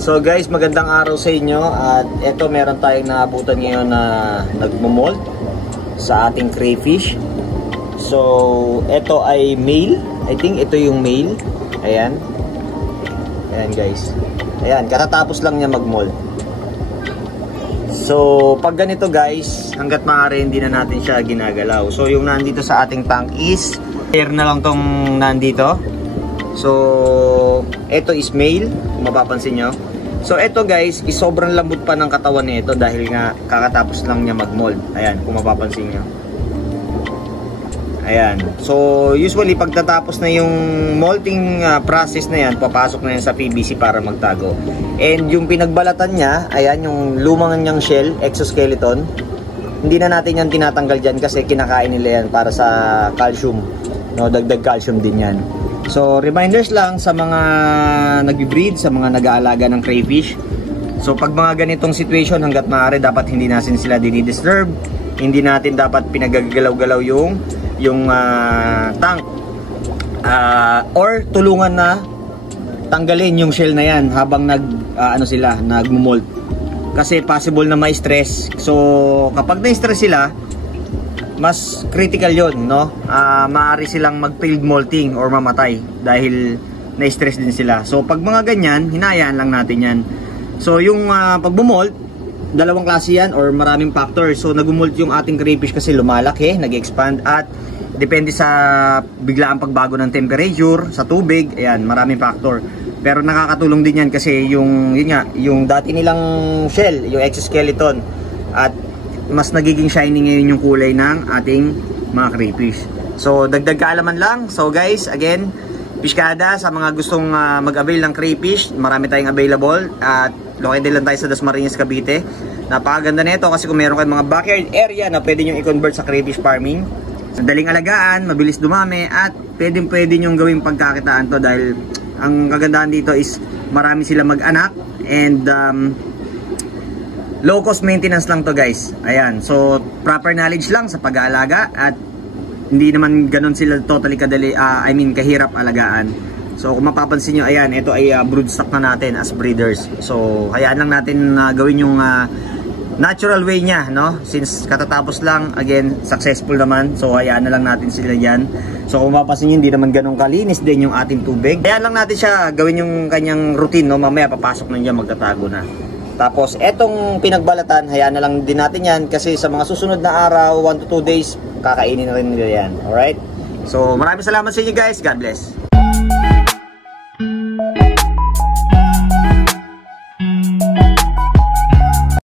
So guys, magandang araw sa inyo. At eto, meron tayong naabutan ngayon na nagmo-molt sa ating crayfish. So eto ay male. I think ito yung male. Ayan. Ayan guys. Ayan, katatapos lang niya mag-molt. So pag ganito guys, hanggat maaari hindi na natin siya ginagalaw. So yung nandito sa ating tank is pair na lang tong nandito. So eto is male, kung mapapansin nyo. So eto guys, is sobrang lambot pa ng katawan nito dahil nga kakatapos lang niya mag-mold. Ayan, kung mapapansin nyo. Ayan. So usually pagtatapos na yung molting process na yan, papasok na yan sa PVC para magtago. And yung pinagbalatan niya, ayan, yung lumang niyang shell, exoskeleton, hindi na natin yan tinatanggal dyan kasi kinakain nila yan para sa calcium. No, dagdag calcium din yan. So reminders lang sa mga nag-breed, sa mga nag-aalaga ng crayfish. So pag mga ganitong situation, hanggat maaari dapat hindi natin sila dinidisturb. Hindi natin dapat pinagagalaw-galaw yung tank. Or tulungan na tanggalin yung shell na yan habang nagmo-molt. Kasi possible na may stress. So kapag na-stress sila, mas critical yon, no? Maaari silang mag-failed molting or mamatay dahil na-stress din sila. So pag mga ganyan, hinayaan lang natin yan. So yung pag-molt, dalawang klase yan or maraming factors. So nag-molt yung ating crayfish kasi lumalaki, nag-expand, at depende sa biglaang pagbago ng temperature sa tubig. Ayan, maraming factor. Pero nakakatulong din yan kasi yun nga, yung dati nilang shell, yung exoskeleton, at mas nagiging shiny ngayon yung kulay ng ating mga crayfish. So dagdag kaalaman lang. So guys, again, Fiskada, sa mga gustong mag-avail ng crayfish, marami tayong available at located lang tayo sa Dasmariñas, Cavite. Napakaganda nito kasi kung meron kayong mga backyard area na pwede nyo i-convert sa crayfish farming, sadaling alagaan, mabilis dumami, at pwede nyo gawing pagkakitaan to dahil ang kagandahan dito is marami sila mag-anak and low cost maintenance lang to guys. Ayan, so proper knowledge lang sa pag-aalaga at hindi naman ganun sila totally kadali, kahirap alagaan. So kung mapapansin nyo, ayan, ito ay broodstock na natin as breeders. So hayaan lang natin gawin yung natural way niya, no? Since katatapos lang, again, successful naman. So hayaan na lang natin sila yan. So kung mapapansin nyo, hindi naman ganun kalinis din yung ating tubig. Hayaan lang natin siya gawin yung kanyang routine, no? Mamaya papasok na niya, magtatago na. Tapos etong pinagbalatan, hayaan na lang din natin yan kasi sa mga susunod na araw, 1 to 2 days, kakainin na rin nila yan. Alright? So maraming salamat sa inyo guys. God bless.